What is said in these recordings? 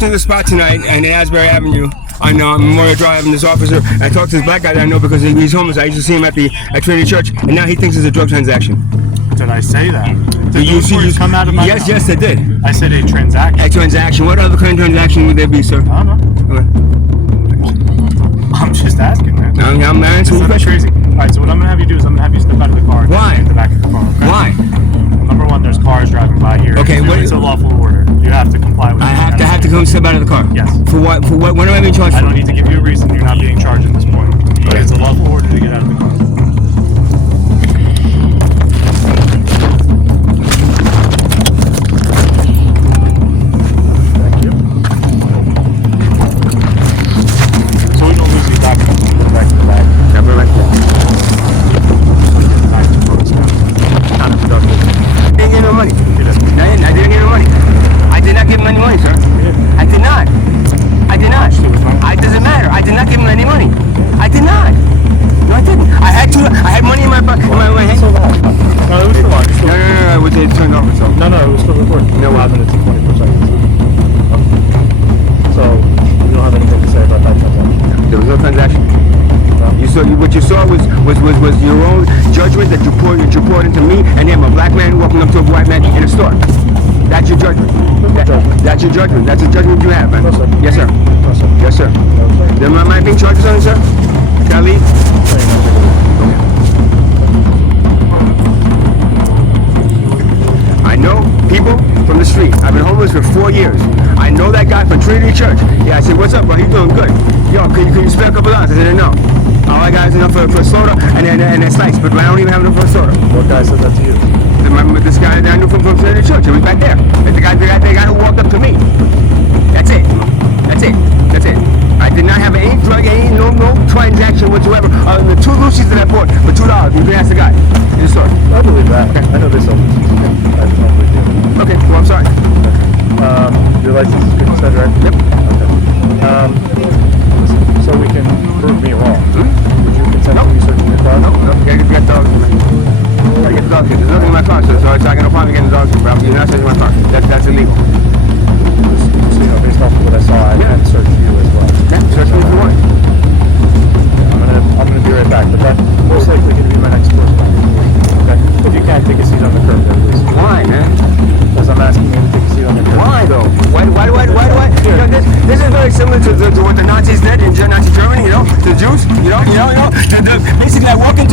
walked into the spot tonight on Asbury Avenue on Memorial Drive, and this officer, I talked to this black guy that I know because he's homeless. I used to see him at Trinity Church, and now he thinks it's a drug transaction. Did I say that? Did you come out of my mouth? Yes, I did. I said a transaction. A transaction. What other kind of transaction would there be, sir? I don't know. Okay. I'm just asking, man. I'm asking. That's crazy. All right, so what I'm gonna have you do is I'm gonna have you step out of the car. Why? In the back of the car. Okay? Why? Number one, there's cars driving by here. Okay, it's a lawful order. You have to comply with. I have to come step out of the car. Yes. For what? For what? What am I being charged for? I don't need to give you a reason. You're not being charged at this point. But it's a lawful order to get out of the car. Thank you. So we don't lose these documents. Put it back in the bag. Yeah, put it back there. I didn't get no money. I didn't get no money. I did not give him any money, sir. I did not. I did not. It doesn't matter. I did not give him any money. I did not. No, I didn't. I had money in my hand. No, it was still on. No. It turned off itself. No, it was still recording. No, 5 minutes and 24 seconds. So you don't have anything to say about that transaction? There was no transaction. What you saw was your own judgment that you poured into me, and then a black man walking up to a white man in a store. That's your judgment. That's your judgment. That's the judgment you have, man. No, sir. Yes, sir. No, sir. Yes, sir. No, sir. Then am I being charged on, sir? Can I leave? I know people from the street. I've been homeless for 4 years. I know that guy from Trinity Church. Yeah, I said, what's up, bro? You doing good? Yo, can you spare a couple dollars? I said, no. All I got is enough for a soda and a slice, but I don't even have enough for a soda. What guy said that to you? This guy that I knew from Trinity Church. He was back there. The guy who walked up to me. That's it. I did not have any drug, no transaction whatsoever. The 2 Lucy's that I bought for $2. You can ask the guy in the store. I believe that. Okay. I know they sell Lucy's. I don't believe you. Okay, well, I'm sorry. Your license is good, you said, right? Yep. Okay. So we can prove me wrong. Would you consent to me searching your car? No, you gotta get the dogs. Gotta get the dogs. There's nothing in my car, so I got no problem getting the dogs. You're not searching my car. That's illegal. So, based off of what I saw, I can search you as well. Yeah, search me if you want. I'm gonna be right back, but that's most likely gonna be my next course. Okay? If you can't take a seat on the curb, at least. Why, man? Because I'm asking you to take a seat on the curb. Why though? Why? You know, this is very similar to what the Nazis did in Nazi Germany. You know, to the Jews. You know. Basically, I walk in,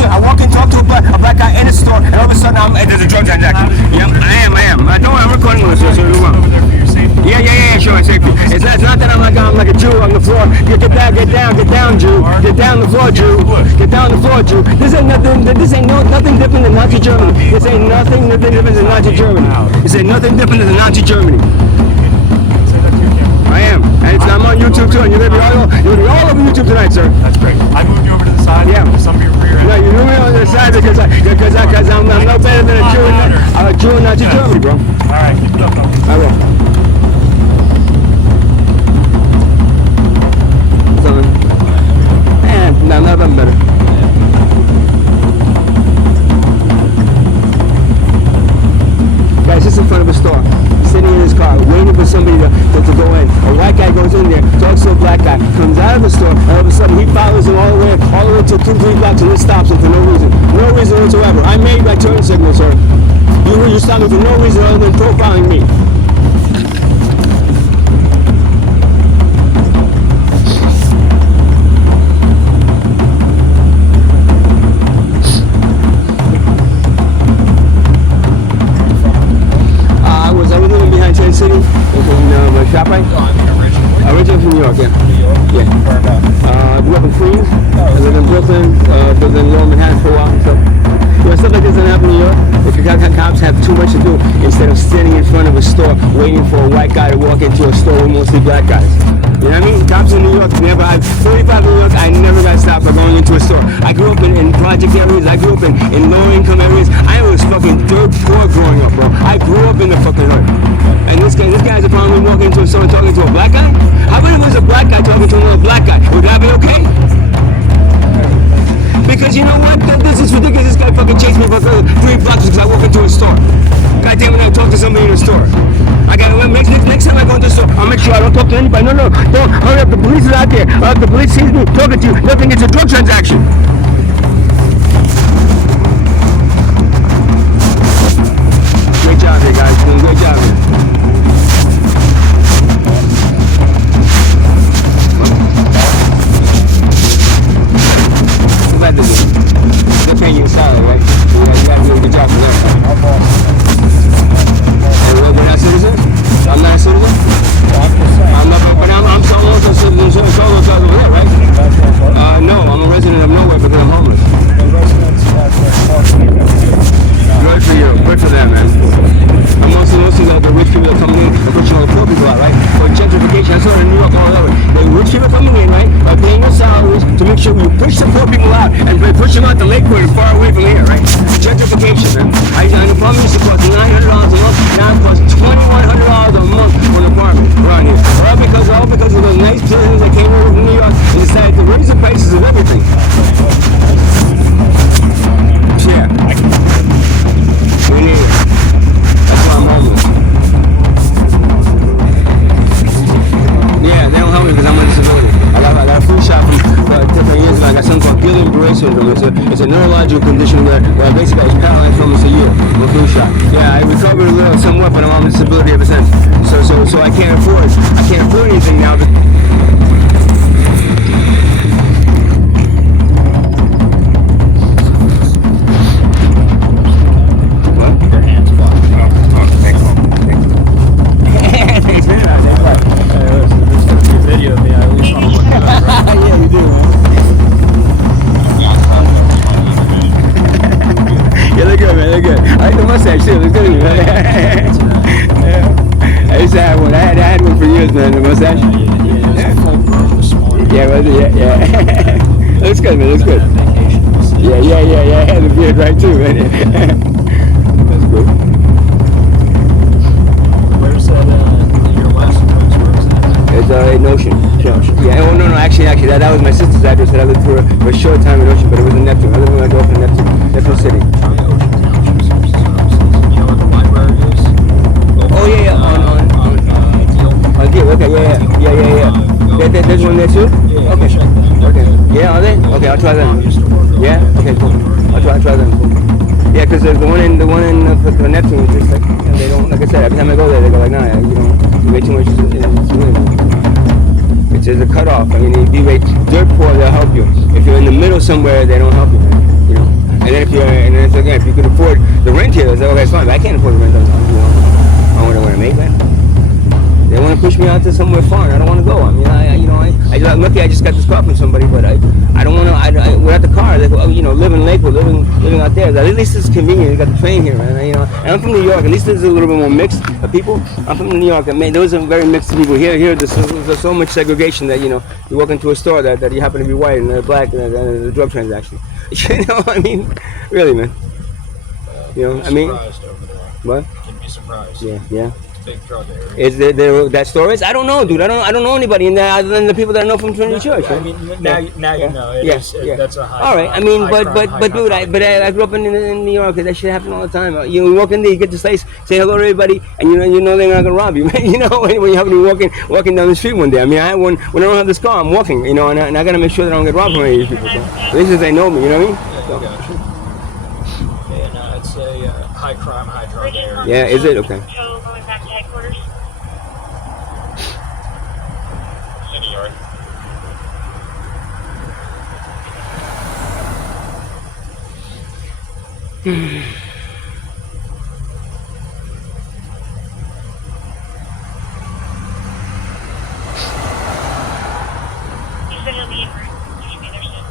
talk to a black guy in a store, and all of a sudden there's a drug transaction. Yeah, I am. Don't worry, I'm recording this. So you want? Over there for your safety. Yeah, sure, safety. It's not that I'm like a Jew on the floor. Get down, Jew. Get down the floor, Jew. Get down the floor, Jew. This ain't nothing different than Nazi Germany. This ain't nothing different than Nazi Germany. This ain't nothing different than Nazi Germany. Say that to your camera. I am, and I'm on YouTube too, and you're gonna be all over YouTube tonight, sir. That's great. I moved you over to the side. Yeah. Some of your rear end. No, you moved me on the side because I'm no better than a Jew in Nazi Germany, bro. All right, keep it up, though. I will. No, nothing better. Guys, just in front of a store, sitting in his car, waiting for somebody to go in. A white guy goes in there, talks to a black guy, comes out of the store, and all of a sudden he follows him all the way to 2-3 blocks, and then stops him for no reason. No reason whatsoever. I made my turn signal, sir. You stopped me for no reason other than profiling me. City, in ShopRite? Originally from New York, yeah. Yeah. Grew up in Queens. I lived in Brooklyn, lived in Lower Manhattan for a while. So, stuff like this doesn't happen in New York. If the cops have too much to do, instead of standing in front of a store waiting for a white guy to walk into a store with mostly black guys. You know what I mean? Cops in New York never. I'm 45 in New York. I never got stopped for going into a store. I grew up in project areas. I grew up in low income areas. I was fucking dirt poor growing up, bro. I grew up in the fucking hood. And this guy's a problem walking into a store and talking to a black guy? How about if it was a black guy talking to another black guy? Would that be okay? Because you know what? This is ridiculous. This guy fucking chased me for 3 blocks because I walk into a store. God damn it, I talk to somebody in a store. I got next time I go into the store, I'll make sure I don't talk to anybody. No, don't hurry up. The police is out there. If the police sees me talking to you, they'll think it's a drug transaction. Great job here, guys. Doing a great job here. I'm glad they're paying you a salary, right? You gotta do a good job for that, right? We're not citizens? I'm not a citizen? I'm not, but I'm also a citizen, so it's all those over there, right? No, I'm a resident of nowhere because I'm homeless. Good for you. Good for them, man. I'm also the rich people that come in and pushing all the poor people out, right? For gentrification, I saw it in New York all over. The rich people coming in, right, by paying their salaries to make sure we push the poor people out and push them out to Lakewood and far away from here, right? Gentrification, man. An apartment used to cost $900 a month, now it costs $2,100 a month for an apartment around here. All because of those nice citizens that came over from New York and decided to raise the prices of everything. Yeah. Me neither. That's why I'm homeless. Yeah, they don't help me because I'm on disability. I got a flu shot from different years ago. I got something called Guillain-Barré syndrome. It's a neurological condition where basically I was paralyzed for almost a year from a flu shot. Yeah, I recovered a little somewhat, but I'm on disability ever since. So I can't afford anything now. Shit, looks good to me, man. I used to have one. I had one for years, man. The mustache. Yeah. Looks good, man. Looks good. Yeah. I had the beard right too, man. That's good. Where's that? Your last address? Where is that? It's in Ocean. Yeah. Oh no. Actually, that was my sister's address that I lived for a short time in Ocean, but it was in Neptune. I lived with my girlfriend in Neptune City. Okay, there's one there too? Yeah. Okay. Yeah, are they? Okay, I'll try them. Yeah? Okay, cool. I'll try them. Cool. Yeah, because the one in the Neptune is just like, they don't, like I said, every time I go there, they go like, nah, you way too much it's just a cutoff. I mean, if you rate dirt poor, they'll help you. If you're in the middle somewhere, they don't help you, man. You know? And then if you could afford the rent here, it's like, okay, it's fine, but I can't afford the rent on what I want to make, man. They want to push me out to somewhere far, and I don't want to go. I mean, I'm lucky I just got this car from somebody, but I don't want to. Without the car, they go, live in Lakewood, living out there. At least it's convenient. You got the train here, man. And I'm from New York. At least there's a little bit more mixed of people. I'm from New York. Those are very mixed people here. There's so much segregation that you walk into a store that you happen to be white and black and a drug transaction. I mean, really, man. I mean, what? You'd be surprised. Yeah. Big drug area. Is there that store is? I don't know, dude. I don't know anybody in there other than the people that I know from Trinity Church. I right? mean, now you know. That's a high. All right. I mean, but dude, I grew up in New York. That shit happen all the time. You walk in there, you get this place, say hello to everybody, and you know they're not gonna rob you, man. When you happen to be walking down the street one day. I mean, when I don't have this car, I'm walking, and I gotta make sure that I don't get robbed from any of these people. So at least they know me. You know what I mean? And it's a high crime, high drug area. Yeah. Is it okay? Going back to headquarters. City yard. You said he'll be in route. He should be there soon.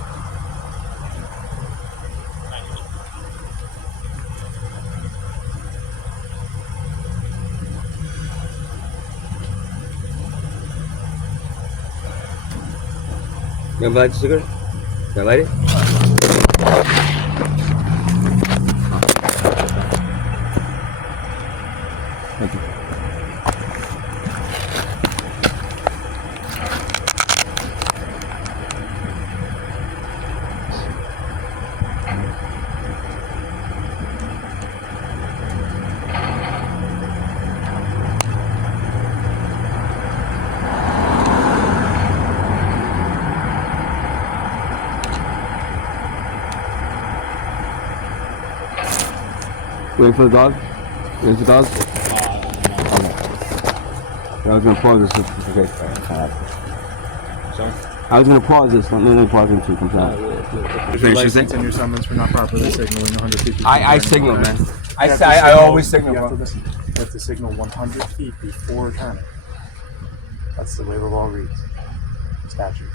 You want to light the cigarette? Can I light it? Thank you. Waiting for the dog? Waiting for the dog? I was gonna pause this. Okay. Sorry? I was gonna pause this. Let me pause until it comes out. Your license and your summons for not properly signaling 100 feet. I signal, man. I always signal. You have to Bro. listen. You have to signal 100 feet before turning. That's the way the law reads. Statute.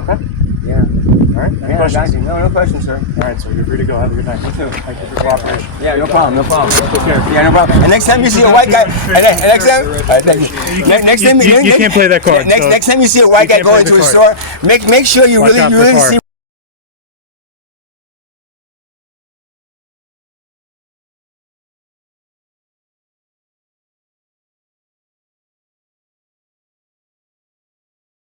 Okay? Yeah. All right? Any questions? No questions, sir. All right, so you're free to go. Have a good night. You too. Thank you for your cooperation. Yeah, no problem. Take care. Yeah, no problem. And next time you see a white guy, next time, thank you. Next time, You can't play that card. Next time you see a white guy can't go play into the a store, card. make sure you Watch out for really card. see.